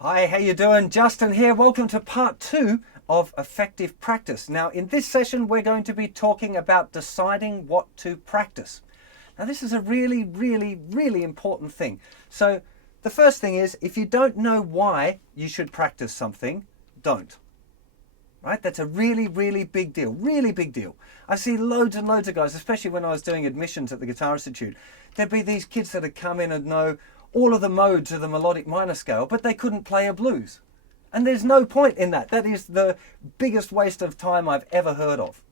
Hi, how you doing? Justin here. Welcome to part 2 of effective practice. Now, in this session, we're going to be talking about deciding what to practice. Now, this is a really important thing. So, the first thing is, if you don't know why you should practice something, don't. Right? That's a really big deal. Really big deal. I see loads and loads of guys, especially when I was doing admissions at the Guitar Institute. There'd be these kids that would come in and know all of the modes of the melodic minor scale, but they couldn't play a blues. And there's no point in that. That is the biggest waste of time I've ever heard of.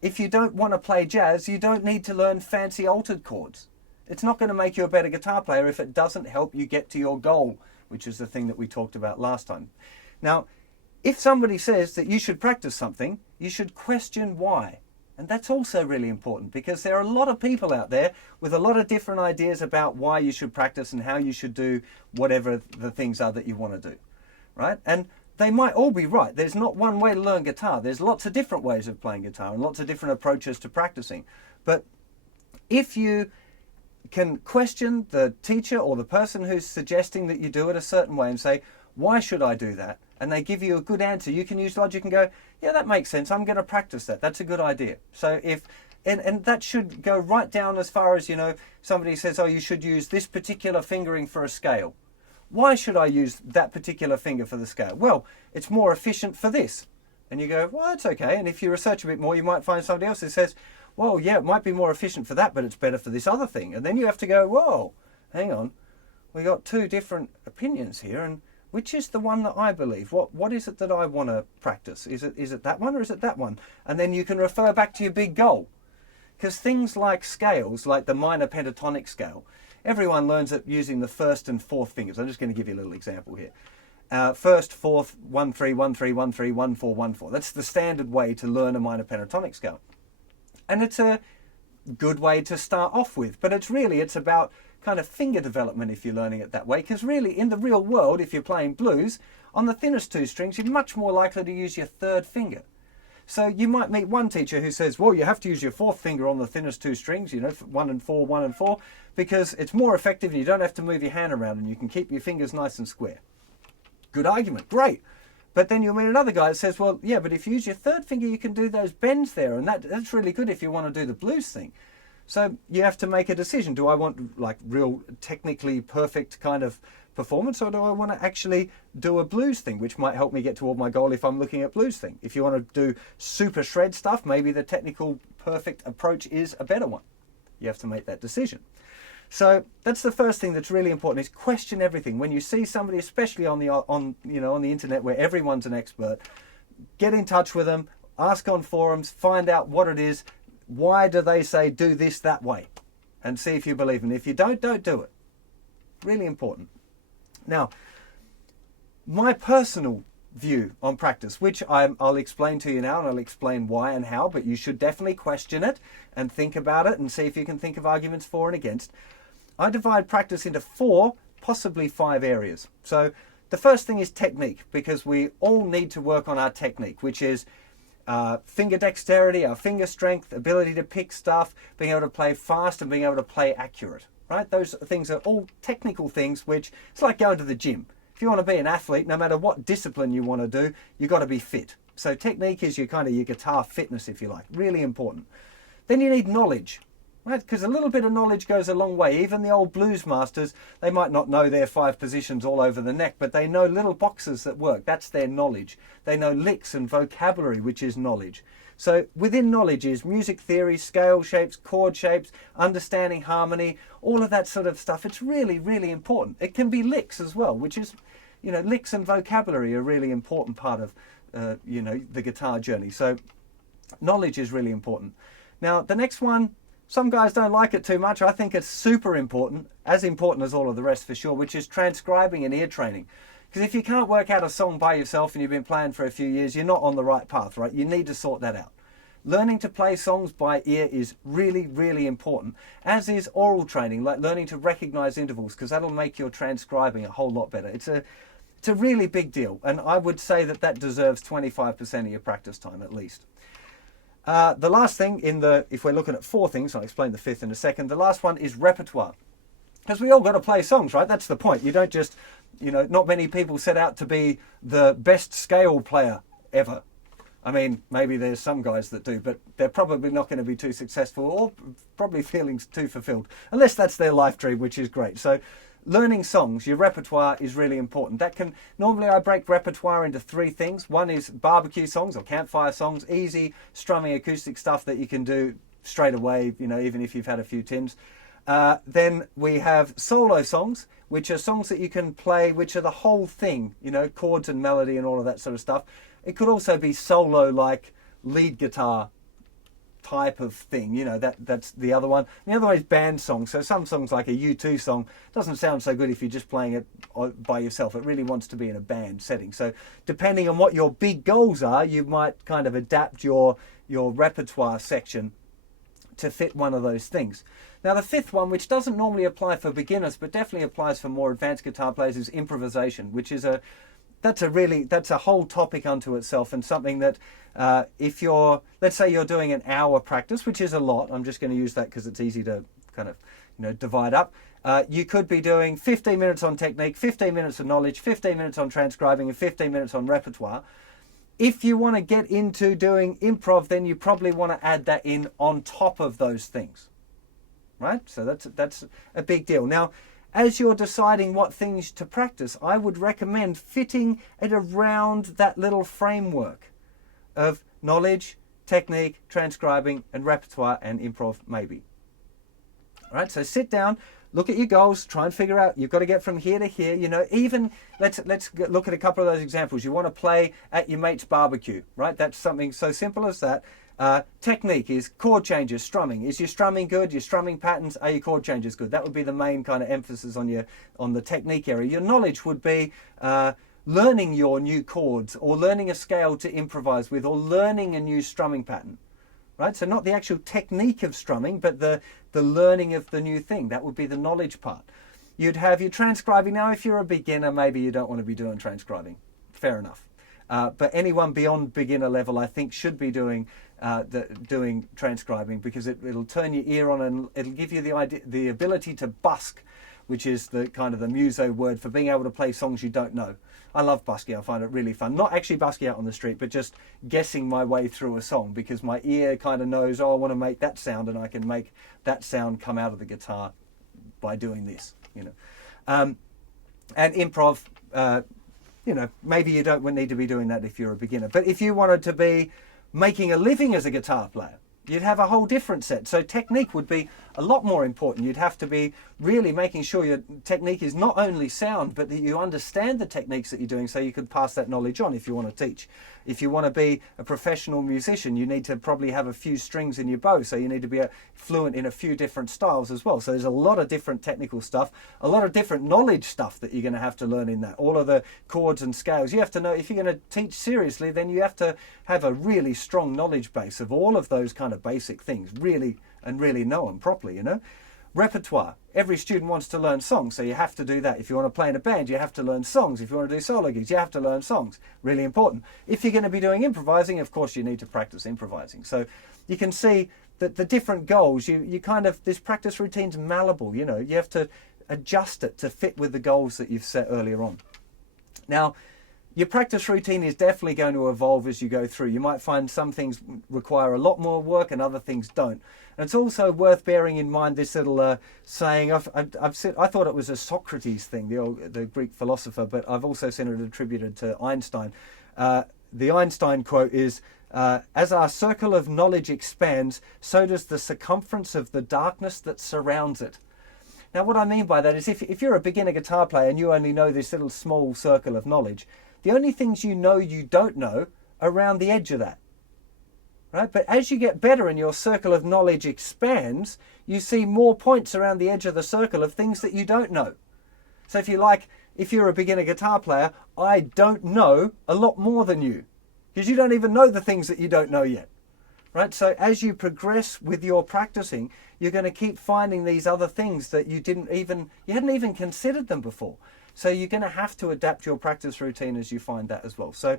If you don't want to play jazz, you don't need to learn fancy altered chords. It's not going to make you a better guitar player if it doesn't help you get to your goal, which is the thing that we talked about last time. Now, if somebody says that you should practice something, you should question why. And that's also really important because there are a lot of people out there with a lot of different ideas about why you should practice and how you should do whatever the things are that you want to do, right? And they might all be right. There's not one way to learn guitar. There's lots of different ways of playing guitar and lots of different approaches to practicing. But if you can question the teacher or the person who's suggesting that you do it a certain way and say, why should I do that? And they give you a good answer, you can use logic and go, yeah, that makes sense. I'm going to practice that. That's a good idea. So and that should go right down as far as, somebody says, oh, you should use this particular fingering for a scale. Why should I use that particular finger for the scale? Well, it's more efficient for this. And you go, well, that's okay. And if you research a bit more, you might find somebody else that says, well, yeah, it might be more efficient for that, but it's better for this other thing. And then you have to go, whoa, hang on. We got two different opinions here, and which is the one that I believe? What is it that I want to practice? Is it that one or is it that one? And then you can refer back to your big goal. Because things like scales, like the minor pentatonic scale, everyone learns it using the first and fourth fingers. I'm just going to give you a little example here. First, fourth, 1, 3, 1, 3, 1, 3, 1, 4, 1, 4. That's the standard way to learn a minor pentatonic scale. And it's a good way to start off with. But it's about kind of finger development if you're learning it that way, because really in the real world, if you're playing blues, on the thinnest two strings, you're much more likely to use your third finger. So you might meet one teacher who says, well, you have to use your fourth finger on the thinnest two strings, 1 and 4, 1 and 4, because it's more effective and you don't have to move your hand around and you can keep your fingers nice and square. Good argument, great. But then you'll meet another guy that says, well, yeah, but if you use your third finger, you can do those bends there, and that's really good if you want to do the blues thing. So you have to make a decision. Do I want like real technically perfect kind of performance, or do I want to actually do a blues thing, which might help me get toward my goal if I'm looking at blues thing? If you want to do super shred stuff, maybe the technical perfect approach is a better one. You have to make that decision. So that's the first thing that's really important, is question everything. When you see somebody, especially on the internet where everyone's an expert, get in touch with them, ask on forums, find out what it is. Why do they say do this that way? And see if you believe them. If you don't do it. Really important. Now, my personal view on practice, which I'll explain to you now, and I'll explain why and how, but you should definitely question it and think about it and see if you can think of arguments for and against. I divide practice into 4, possibly 5 areas. So the first thing is technique, because we all need to work on our technique, which is finger dexterity, our finger strength, ability to pick stuff, being able to play fast and being able to play accurate, right? Those things are all technical things, which it's like going to the gym. If you want to be an athlete, no matter what discipline you want to do, you've got to be fit. So technique is your guitar fitness, if you like, really important. Then you need knowledge, right? Because a little bit of knowledge goes a long way. Even the old blues masters, they might not know their 5 positions all over the neck, but they know little boxes that work. That's their knowledge. They know licks and vocabulary, which is knowledge. So within knowledge is music theory, scale shapes, chord shapes, understanding harmony, all of that sort of stuff. It's really important. It can be licks as well, which is, licks and vocabulary are a really important part of, the guitar journey. So knowledge is really important. Now, the next one, some guys don't like it too much. I think it's super important, as important as all of the rest for sure, which is transcribing and ear training. Because if you can't work out a song by yourself and you've been playing for a few years, you're not on the right path, right? You need to sort that out. Learning to play songs by ear is really important, as is oral training, like learning to recognize intervals, because that'll make your transcribing a whole lot better. It's a really big deal, and I would say that deserves 25% of your practice time at least. The last thing if we're looking at 4 things, I'll explain the 5th in a second, the last one is repertoire. Because we all got to play songs, right? That's the point. You don't just, not many people set out to be the best scale player ever. I mean, maybe there's some guys that do, but they're probably not going to be too successful or probably feeling too fulfilled, unless that's their life dream, which is great. So learning songs, your repertoire is really important. Normally I break repertoire into 3 things. One is barbecue songs or campfire songs, easy strumming acoustic stuff that you can do straight away, even if you've had a few tins. Then we have solo songs, which are songs that you can play, which are the whole thing, chords and melody and all of that sort of stuff. It could also be solo, like lead guitar type of thing, that's the other one. The other one is band songs. So some songs, like a U2 song, doesn't sound so good if you're just playing it by yourself. It really wants to be in a band setting. So depending on what your big goals are, you might kind of adapt your repertoire section to fit one of those things. Now the 5th one, which doesn't normally apply for beginners but definitely applies for more advanced guitar players, is improvisation, which is that's a whole topic unto itself, and something that if let's say you're doing an hour practice, which is a lot, I'm just going to use that because it's easy to kind of divide up. You could be doing 15 minutes on technique, 15 minutes on knowledge, 15 minutes on transcribing, and 15 minutes on repertoire. If you want to get into doing improv, then you probably want to add that in on top of those things, right? So that's a big deal. Now, as you're deciding what things to practice, I would recommend fitting it around that little framework of knowledge, technique, transcribing, and repertoire, and improv maybe. All right, so sit down, look at your goals, try and figure out, you've got to get from here to here, even, let's look at a couple of those examples. You want to play at your mate's barbecue, right? That's something so simple as that. Technique is chord changes, strumming. Is your strumming good? Your strumming patterns, are your chord changes good? That would be the main kind of emphasis on the technique area. Your knowledge would be learning your new chords, or learning a scale to improvise with, or learning a new strumming pattern, right? So not the actual technique of strumming, but the learning of the new thing. That would be the knowledge part. You'd have your transcribing. Now, if you're a beginner, maybe you don't want to be doing transcribing. Fair enough. But anyone beyond beginner level, I think, should be doing transcribing, because it'll turn your ear on, and it'll give you the ability to busk, which is the kind of the muso word for being able to play songs you don't know. I love busking. I find it really fun. Not actually busking out on the street, but just guessing my way through a song, because my ear kind of knows, I want to make that sound, and I can make that sound come out of the guitar by doing this, And improv, maybe you don't need to be doing that if you're a beginner. But if you wanted to be making a living as a guitar player, you'd have a whole different set. So technique would be a lot more important. You'd have to be really making sure your technique is not only sound, but that you understand the techniques that you're doing, so you could pass that knowledge on if you want to teach. If you want to be a professional musician, you need to probably have a few strings in your bow, so you need to be fluent in a few different styles as well. So there's a lot of different technical stuff, a lot of different knowledge stuff that you're going to have to learn in that. All of the chords and scales. You have to know, if you're going to teach seriously, then you have to have a really strong knowledge base of all of those kind of basic things, really know them properly, Repertoire. Every student wants to learn songs, so you have to do that. If you want to play in a band, you have to learn songs. If you want to do solo gigs, you have to learn songs. Really important. If you're going to be doing improvising, of course, you need to practice improvising. So you can see that the different goals, you kind of, this practice routine's malleable, you have to adjust it to fit with the goals that you've set earlier on. Now, your practice routine is definitely going to evolve as you go through. You might find some things require a lot more work and other things don't. And it's also worth bearing in mind this little saying. I thought it was a Socrates thing, the Greek philosopher, but I've also seen it attributed to Einstein. The Einstein quote is, as our circle of knowledge expands, so does the circumference of the darkness that surrounds it. Now, what I mean by that is if you're a beginner guitar player and you only know this little small circle of knowledge, the only things you don't know are around the edge of that. Right? But as you get better and your circle of knowledge expands, you see more points around the edge of the circle of things that you don't know. So if you're a beginner guitar player, I don't know a lot more than you, because you don't even know the things that you don't know yet. Right? So as you progress with your practicing, you're going to keep finding these other things that you hadn't even considered them before. So you're going to have to adapt your practice routine as you find that as well. So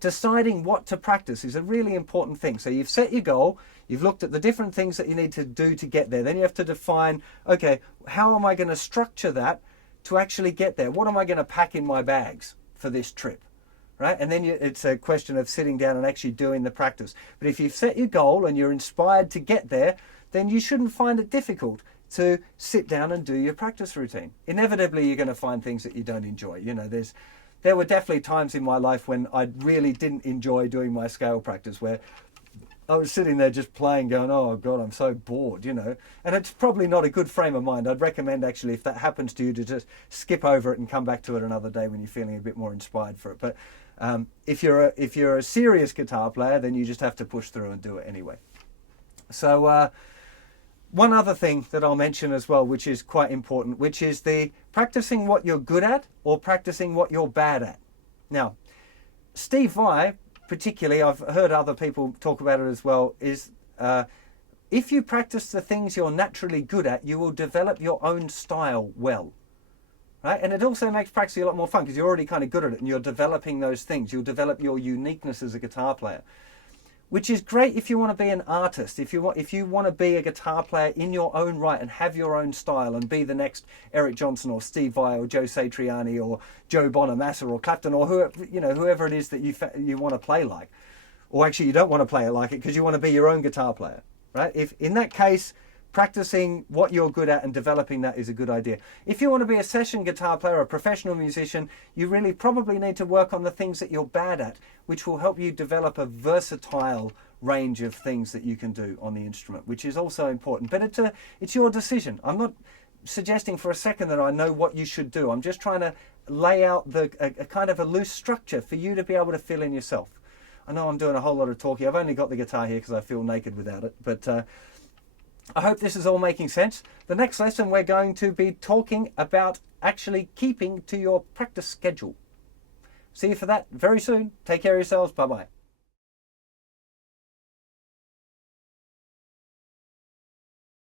deciding what to practice is a really important thing. So you've set your goal, you've looked at the different things that you need to do to get there. Then you have to define, okay, how am I going to structure that to actually get there? What am I going to pack in my bags for this trip? Right? And then it's a question of sitting down and actually doing the practice. But if you've set your goal and you're inspired to get there, then you shouldn't find it difficult to sit down and do your practice routine. Inevitably, you're going to find things that you don't enjoy. You know, there were definitely times in my life when I really didn't enjoy doing my scale practice, where I was sitting there just playing going, oh God, I'm so bored, you know. And it's probably not a good frame of mind. I'd recommend actually, if that happens to you, to just skip over it and come back to it another day when you're feeling a bit more inspired for it. But if you're a serious guitar player, then you just have to push through and do it anyway. So one other thing that I'll mention as well, which is quite important, which is the practicing what you're good at or practicing what you're bad at. Now, Steve Vai, particularly, I've heard other people talk about it as well, is if you practice the things you're naturally good at, you will develop your own style well. Right? And it also makes practicing a lot more fun because you're already kind of good at it and you're developing those things. You'll develop your uniqueness as a guitar player, which is great if you want to be an artist, if you want to be a guitar player in your own right and have your own style and be the next Eric Johnson or Steve Vai or Joe Satriani or Joe Bonamassa or Clapton or whoever it is that you want to play like. Or actually you don't want to play it like it because you want to be your own guitar player, right? If in that case, practicing what you're good at and developing that is a good idea. If you want to be a session guitar player or a professional musician, you really probably need to work on the things that you're bad at, which will help you develop a versatile range of things that you can do on the instrument, which is also important. But it's your decision. I'm not suggesting for a second that I know what you should do. I'm just trying to lay out a kind of a loose structure for you to be able to fill in yourself. I know I'm doing a whole lot of talking. I've only got the guitar here because I feel naked without it, but I hope this is all making sense. The next lesson we're going to be talking about actually keeping to your practice schedule. See you for that very soon. Take care of yourselves. Bye-bye.